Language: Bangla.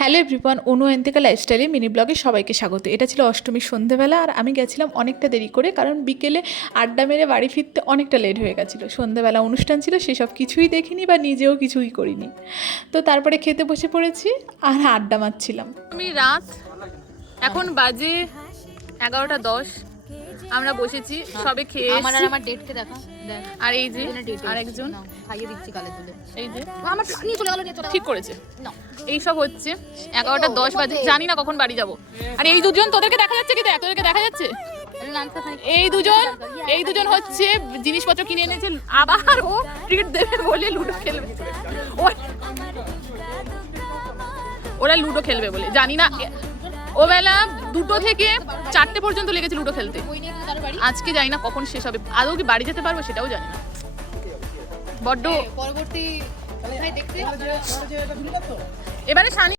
হ্যালো এভরিওয়ান, অনু এন্তিকা লাইফস্টাইলে মিনি ব্লগে সবাইকে স্বাগত। এটা ছিল অষ্টমীর সন্ধেবেলা, আর আমি গেছিলাম অনেকটা দেরি করে, কারণ বিকেলে আড্ডা মেরে বাড়ি ফিরতে অনেকটা লেট হয়ে গেছিলো। সন্ধেবেলা অনুষ্ঠান ছিল, সেসব কিছুই দেখিনি বা নিজেও কিছুই করিনি। তো তারপরে খেতে বসে পড়েছি আর আড্ডা মারছিলাম। আমি রাত এখন বাজে 11:10। আমরা বসেছি, সবে খেয়ে আমার আর এসেছি। আমার ডেটকে দেখা দেখ। আর এই যে ডেট আরেকজন খাইয়ে দিচ্ছি কালে তুলে। এই যে আমার নিয়ে চলে গেল, নিয়ে চলে ঠিক করেছে। না এই সব হচ্ছে 11:10 বাজে, জানি না কখন বাড়ি যাব। আর এই দুজন তোদেরকে দেখা যাচ্ছে কি? দেখ, তোদেরকে দেখা যাচ্ছে। এই দুজন হচ্ছে জিনিসপত্র কিনে এনেছে, আবার ও ট্রিট দেবে বলে লুডো খেলবে। ওরা লুডো খেলবে বলে, জানি না। ও বেলা 2টো থেকে 4টে পর্যন্ত লেগেছে লুডো খেলতে। আজকে জানি না কখন শেষ হবে, আদৌ কি বাড়ি যেতে পারবো সেটাও জানি না। বড্ড পরবর্তী দেখতে এবারে